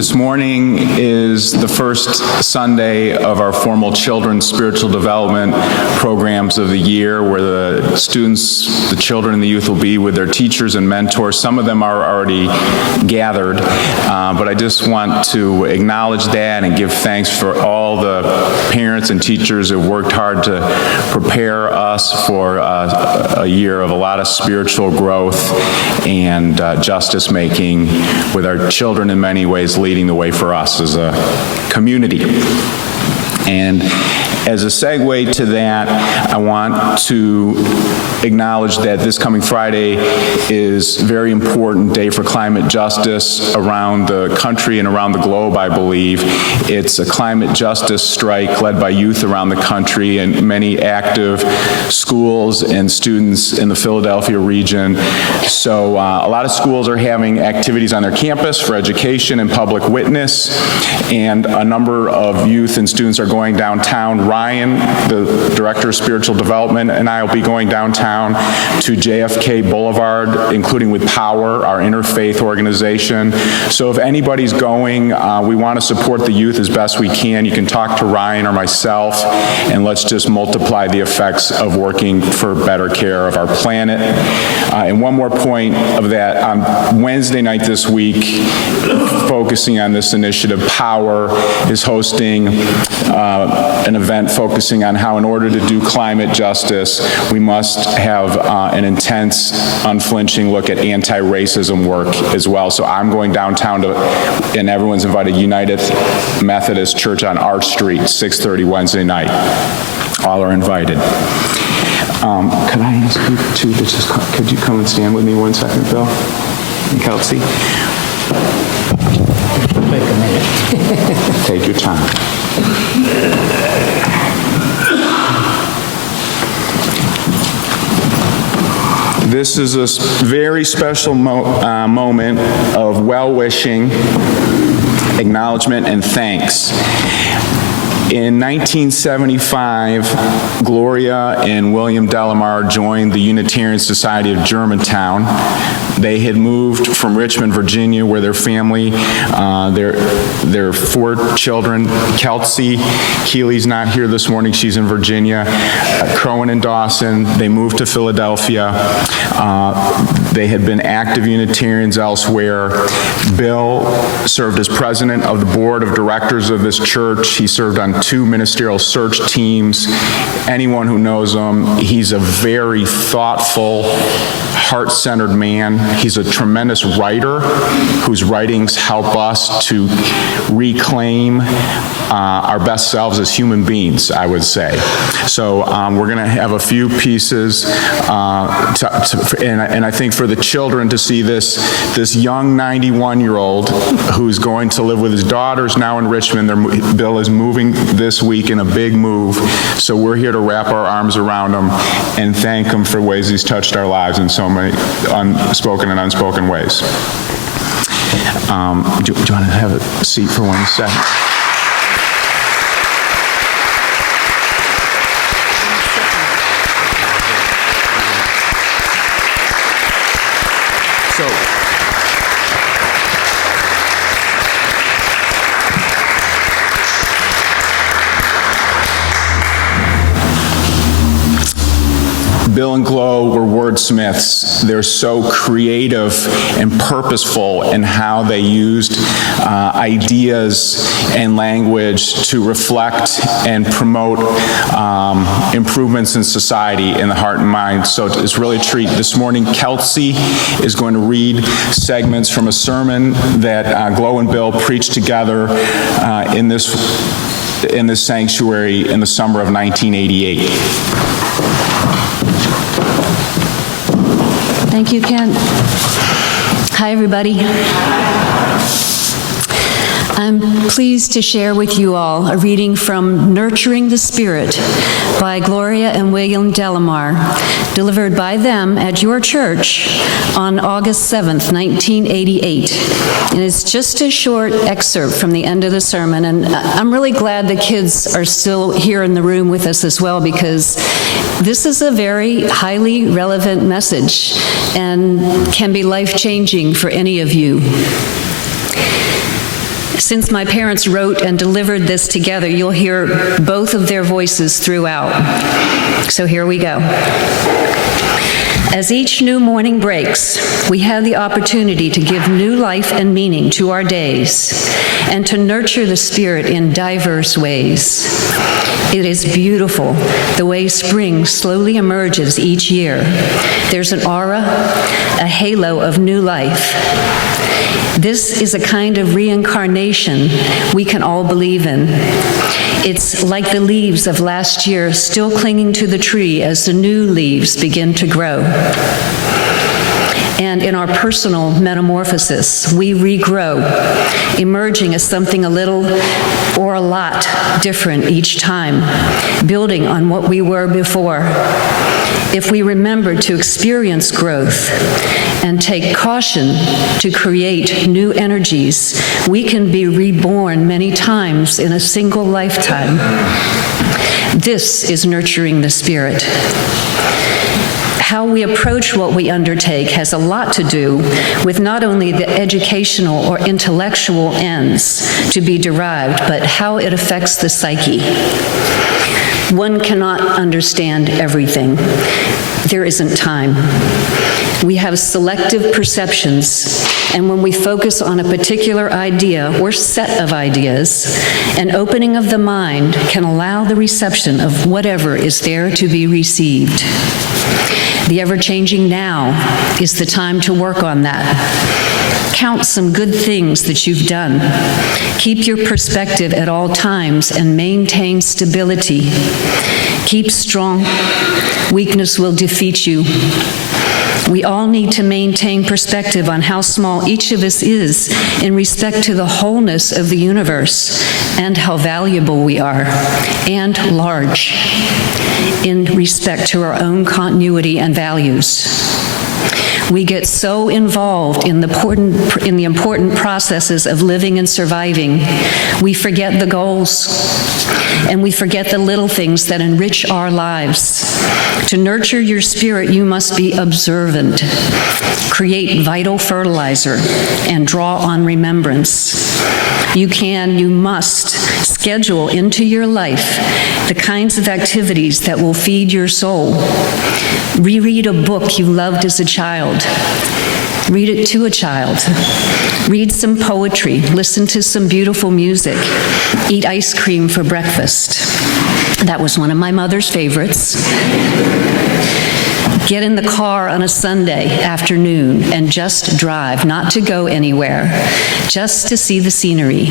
This morning is the first Sunday of our formal children's spiritual development programs of the year, where the students, the children, and the youth will be with their teachers and mentors. Some of them are already gathered, but I just want to acknowledge that and give thanks for all the parents and teachers who have worked hard to prepare us for a year of a lot of spiritual growth and justice making, with our children in many ways leading the way for us as a community. And as a segue to that, I want to acknowledge that this coming Friday is a very important day for climate justice around the country and around the globe, I believe. It's a climate justice strike led by youth around the country and many active schools and students in the Philadelphia region. So a lot of schools are having activities on their campus for education and public witness, and a number of youth and students are going downtown. Ryan, the Director of Spiritual Development, and I will be going downtown to JFK Boulevard, including with Power, our interfaith organization. So if anybody's going, we want to support the youth as best we can. You can talk to Ryan or myself, and let's just multiply the effects of working for better care of our planet. And one more point of that, on Wednesday night this week, focusing on this initiative, Power is hosting an event focusing on how, in order to do climate justice, we must have an intense, unflinching look at anti-racism work as well. So I'm going downtown to, and everyone's invited, United Methodist Church on Arch Street, 6:30 Wednesday night. All are invited. Could I ask you to just, could you come and stand with me 1 second, Bill and Ketcie? Take a minute. Take your time. This is a very special moment of well-wishing, acknowledgement, and thanks. In 1975, Gloria and William Delamar joined the Unitarian Society of Germantown. They had moved from Richmond, Virginia, where their family, their 4 children, Ketcie, Keely's not here this morning, she's in Virginia, Crowan and Dawson, they moved to Philadelphia. They had been active Unitarians elsewhere. Bill served as president of the board of directors of this church. He served on 2 ministerial search teams. Anyone who knows him, he's a very thoughtful, heart-centered man. He's a tremendous writer whose writings help us to reclaim our best selves as human beings, I would say. So we're going to have a few pieces, and I think for the children to see this young 91-year-old who's going to live with his daughters now in Richmond. Bill is moving this week in a big move, so we're here to wrap our arms around him and thank him for ways he's touched our lives in so many unspoken and unspoken ways. Do you want to have a seat for 1 second? Bill and Glo were wordsmiths. They're so creative and purposeful in how they used ideas and language to reflect and promote improvements in society in the heart and mind. So it's really a treat. This morning, Ketcie is going to read segments from a sermon that Glo and Bill preached together in this sanctuary in the summer of 1988. Thank you, Kent. Hi, everybody. I'm pleased to share with you all a reading from Nurturing the Spirit by Gloria and William Delamar, delivered by them at your church on August 7th, 1988. And it's just a short excerpt from the end of the sermon, and I'm really glad the kids are still here in the room with us as well, because this is a very highly relevant message and can be life-changing for any of you. Since my parents wrote and delivered this together, you'll hear both of their voices throughout. So here we go. As each new morning breaks, we have the opportunity to give new life and meaning to our days and to nurture the spirit in diverse ways. It is beautiful the way spring slowly emerges each year. There's an aura, a halo of new life. This is a kind of reincarnation we can all believe in. It's like the leaves of last year still clinging to the tree as the new leaves begin to grow. And in our personal metamorphosis, we regrow, emerging as something a little or a lot different each time, building on what we were before. If we remember to experience growth and take caution to create new energies, we can be reborn many times in a single lifetime. This is nurturing the spirit. How we approach what we undertake has a lot to do with not only the educational or intellectual ends to be derived, but how it affects the psyche. One cannot understand everything. There isn't time. We have selective perceptions, and when we focus on a particular idea or set of ideas, an opening of the mind can allow the reception of whatever is there to be received. The ever-changing now is the time to work on that. Count some good things that you've done. Keep your perspective at all times and maintain stability. Keep strong. Weakness will defeat you. We all need to maintain perspective on how small each of us is in respect to the wholeness of the universe and how valuable we are, and large in respect to our own continuity and values. We get so involved in the important processes of living and surviving, we forget the goals, and we forget the little things that enrich our lives. To nurture your spirit, you must be observant, create vital fertilizer, and draw on remembrance. You must schedule into your life the kinds of activities that will feed your soul. Reread a book you loved as a child. Read it to a child. Read some poetry. Listen to some beautiful music. Eat ice cream for breakfast. That was one of my mother's favorites. Get in the car on a Sunday afternoon and just drive, not to go anywhere, just to see the scenery.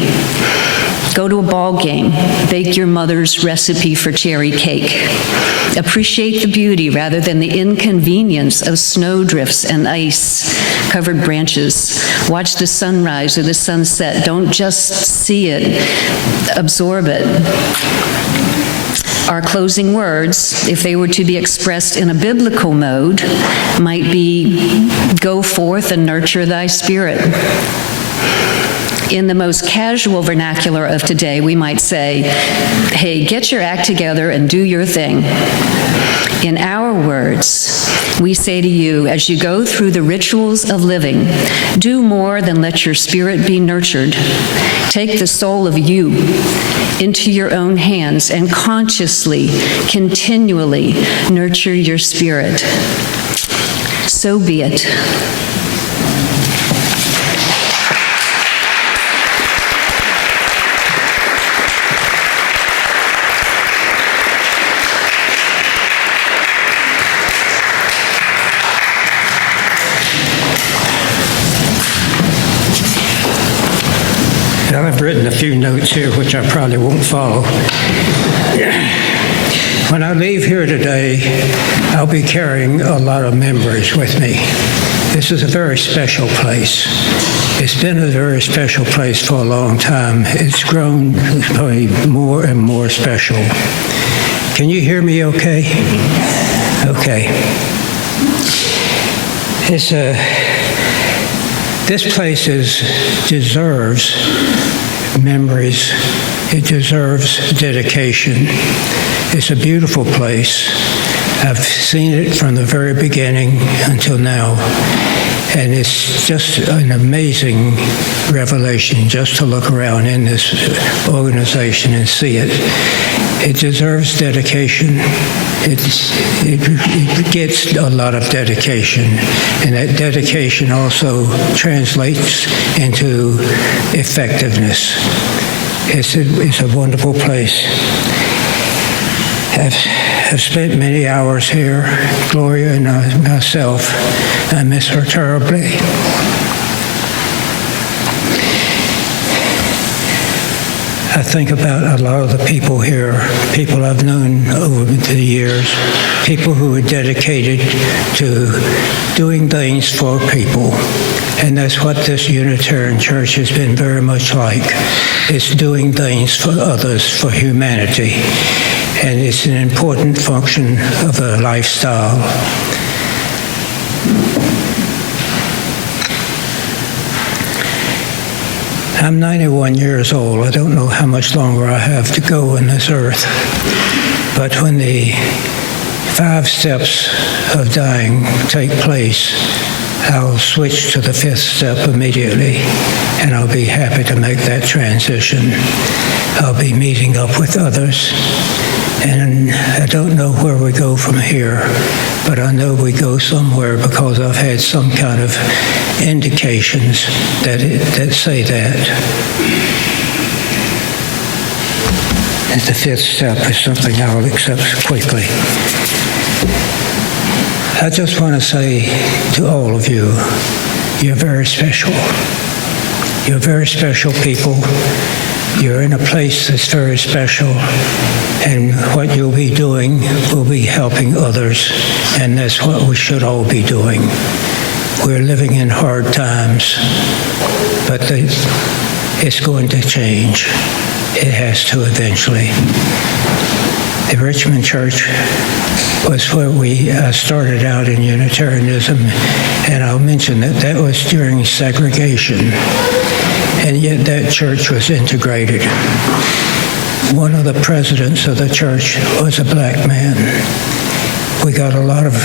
Go to a ball game. Bake your mother's recipe for cherry cake. Appreciate the beauty rather than the inconvenience of snowdrifts and ice-covered branches. Watch the sunrise or the sunset. Don't just see it, absorb it. Our closing words, if they were to be expressed in a biblical mode, might be, go forth and nurture thy spirit. In the most casual vernacular of today, we might say, hey, get your act together and do your thing. In our words, we say to you, as you go through the rituals of living, do more than let your spirit be nurtured. Take the soul of you into your own hands and consciously, continually nurture your spirit. So be it. I've written a few notes here, which I probably won't follow. When I leave here today, I'll be carrying a lot of memories with me. This is a very special place. It's been a very special place for a long time. It's grown probably more and more special. Can you hear me okay? Okay. This place deserves memories. It deserves dedication. It's a beautiful place. I've seen it from the very beginning until now. And it's just an amazing revelation just to look around in this organization and see it. It deserves dedication. It gets a lot of dedication, and that dedication also translates into effectiveness. It's a wonderful place. I've spent many hours here, Gloria and myself. I miss her terribly. I think about a lot of the people here, people I've known over the years, people who are dedicated to doing things for people. And that's what this Unitarian Church has been very much like. It's doing things for others, for humanity. And it's an important function of a lifestyle. I'm 91 years old. I don't know how much longer I have to go on this earth. But when the 5 steps of dying take place, I'll switch to the 5th step immediately, and I'll be happy to make that transition. I'll be meeting up with others, and I don't know where we go from here, but I know we go somewhere because I've had some kind of indications that say that. And the 5th step is something I'll accept quickly. I just want to say to all of you, you're very special. You're very special people. You're in a place that's very special, and what you'll be doing will be helping others, and that's what we should all be doing. We're living in hard times, but it's going to change. It has to eventually. The Richmond Church was where we started out in Unitarianism, and I'll mention that that was during segregation, and yet that church was integrated. One of the presidents of the church was a black man. We got a lot of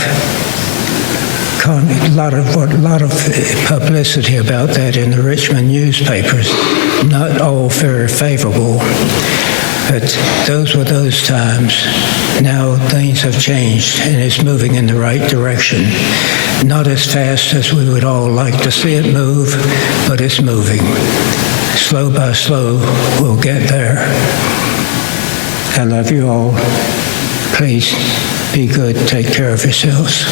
publicity about that in the Richmond newspapers, not all very favorable. But those were those times. Now things have changed, and it's moving in the right direction. Not as fast as we would all like to see it move, but it's moving. Slow by slow, we'll get there. I love you all. Please be good. Take care of yourselves.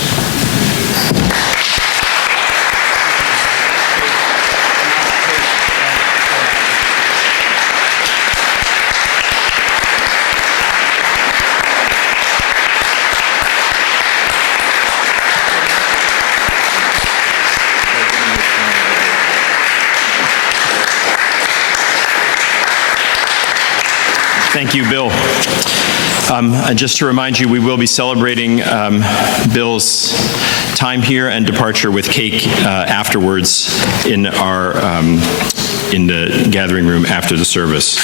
Thank you, Bill. And just to remind you, we will be celebrating Bill's time here and departure with cake afterwards in the gathering room after the service.